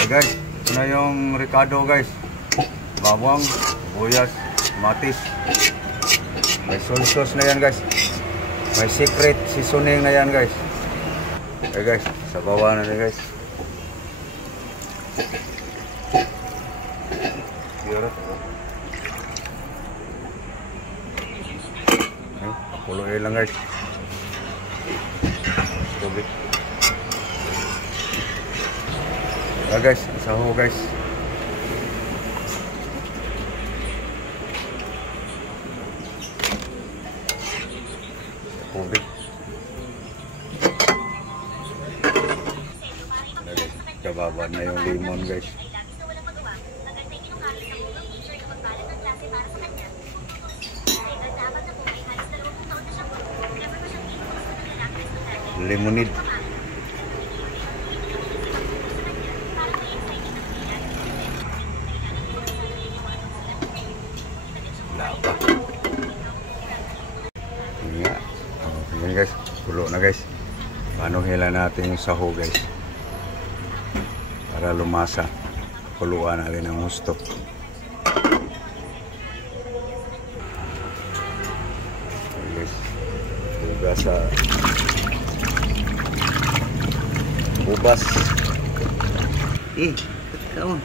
Okay guys, ito na yung Ricardo guys. Bawang, buyas, matis. May soy sauce na yan guys. May secret seasoning na yan guys. Okay guys, sabawan na guys. Puluhin lang guys. Tubig. Guys, saho guys. Tubig. Kababad na yung lemon guys. Lemonade. Lapa. Yan guys, pulo na guys. Paano hila natin yung saho guys? Para lumasa. Puluan natin ang gusto. Guys, buga sa bubas. Kaon.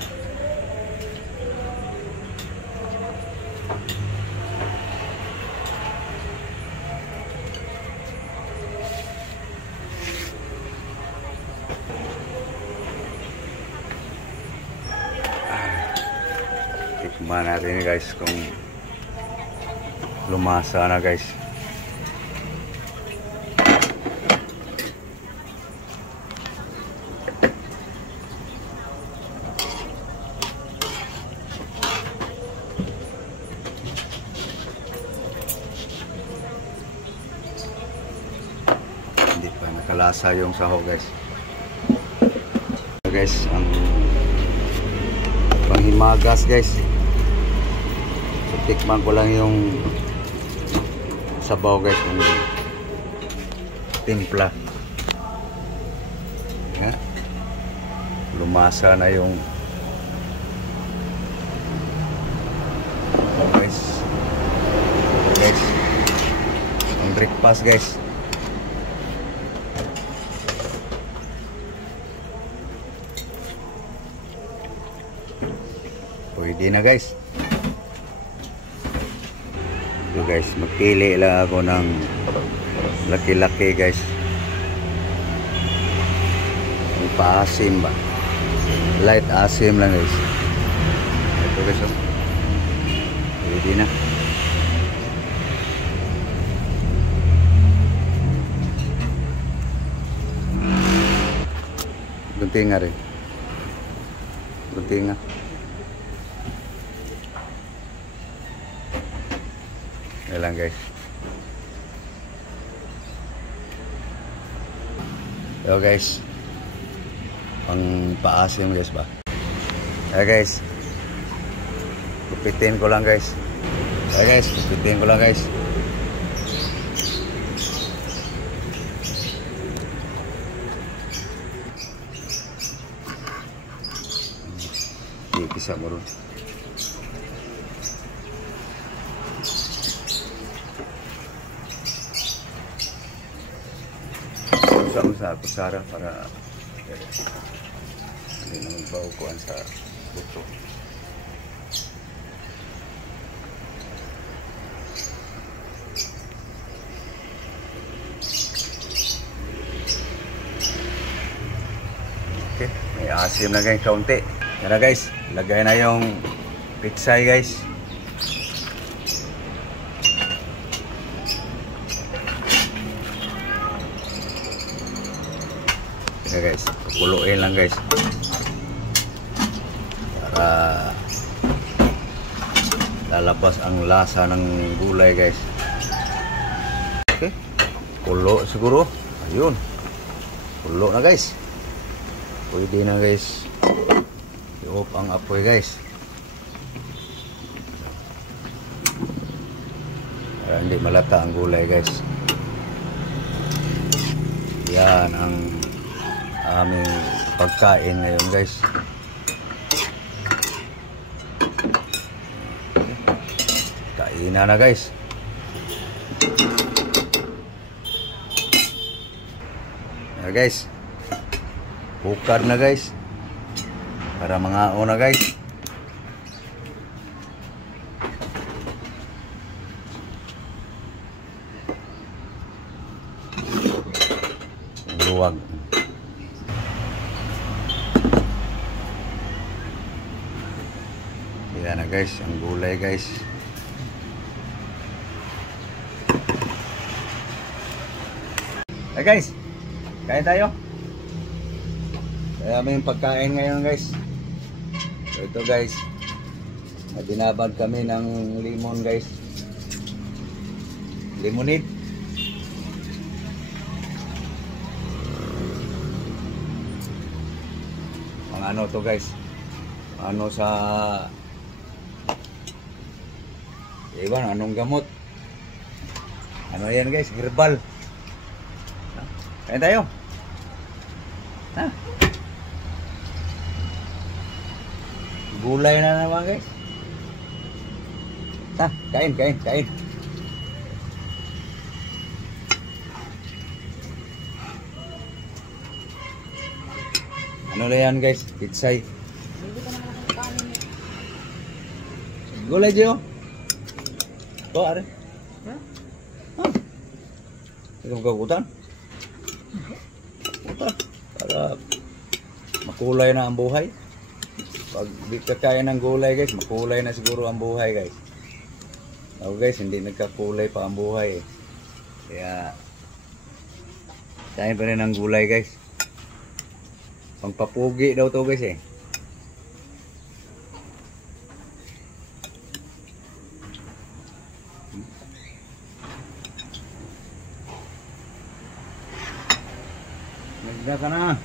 Tikman natin guys kung lumasa na guys. Hindi pa nakalasa yung saho guys. Guys, ang panghimagas guys. So, tikman ko lang yung sabaw guys, yung timpla. Lumasa na yung guys. Guys, ang breakfast guys. Pwede na guys. So guys, magpili lang ako ng laki-laki guys. Yung paasim ba? Light asim lang guys. Ito guys, oh. Pwede na. Gunting nga rin. Gunting nga. Yan lang guys. So guys, pang paasim guys ba. Guys, kupitin ko lang guys. Guys, kupitin ko lang guys. Hindi bisa mo rin. Sa kusara para hindi naman baukuan sa buto. Okay, may asim na guys kaunti. Tara guys, lagay na yung pitsay guys. Okay guys, kuluin lang guys para lalabas ang lasa ng gulay guys. Okay, kulo siguro. Ayun, kulo na guys. Pwede na guys. I-off ang apoy guys para hindi malata ang gulay guys. Yan ang aming pagkain ngayon guys. Kaina na guys. Na guys. Bukad na guys. Para mga una guys. Luwag. Yan na guys, ang gulay guys. Hey guys, kain tayo. Kaya may pagkain ngayon guys. So ito guys, binabad kami ng limon guys. Limonade. Mga ano to guys, ano sa iwan, anong gamot, ano yan guys, herbal. Kain tayo. Ha? Gulay na naman guys. Ha, kain. Ano na yan guys? Pitsay. Gulay dyo. Ito, are. Ha? Ikaw kagutan? Para makulay na ang buhay. Pag di ka kaya ng gulay guys, makulay na siguro ang buhay guys. Ako guys, hindi nagkakulay pa ang buhay eh. Kaya kain pa rin ang gulay guys. Pangpapugi daw to guys eh. Nagda ka na.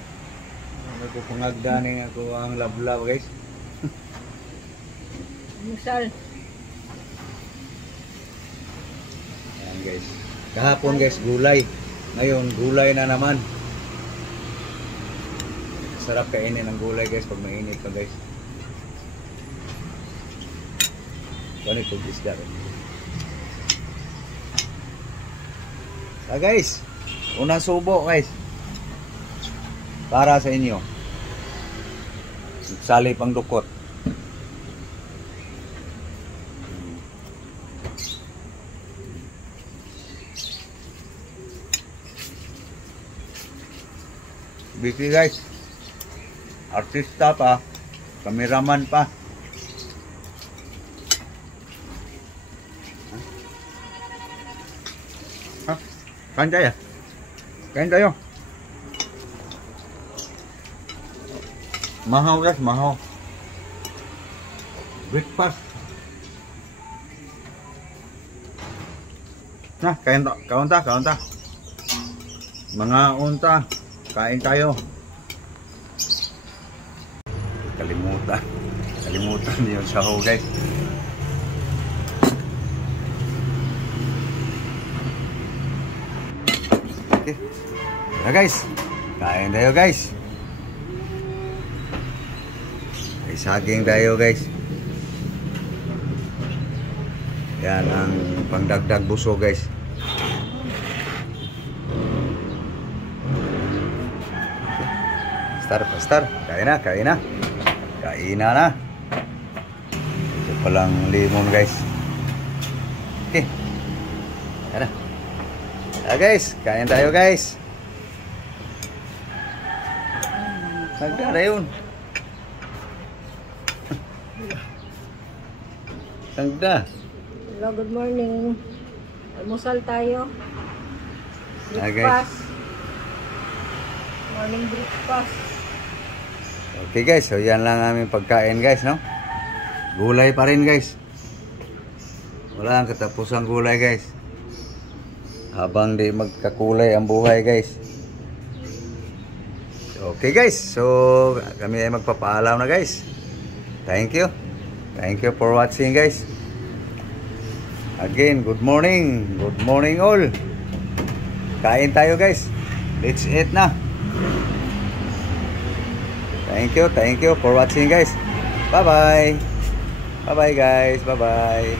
Nagpupangagdanin ako ang lablab guys. Musal. Ayan guys. Kahapon guys gulay. Ngayon gulay na naman. Sarap kainin ang gulay guys pag mainit pa guys. Ganit po isda. Guys, unang subo guys. Para sa inyo. Sali pang dukot. Busy guys. Artista pa, kameraman pa. Ha? Kain tayo. Kain tayo. Mahaw guys, mahaw. Breakfast. Nah, kaunta. Mga unta, kain tayo. Kalimutan yung saho guys. Okay. Tara guys, kain tayo guys. May saging tayo guys. Yan ang pangdagdag buso guys. Pastar. Kain na. Kaina na. Ito palang limon guys. Okay. Tara. Guys, kain tayo guys. Nagdara yun. Nagda. Hello, good morning. Almusal tayo. Guys. Breakfast. Morning breakfast. Okay guys, so yan lang aming pagkain guys, no? Gulay pa rin guys. Wala ang katapusang gulay guys. Habang di magkakulay ang buhay guys. Okay guys, so kami ay magpapaalam na guys. Thank you for watching guys. Again, good morning all. Kain tayo guys. Let's eat na. Thank you for watching guys. Bye bye guys. Bye bye.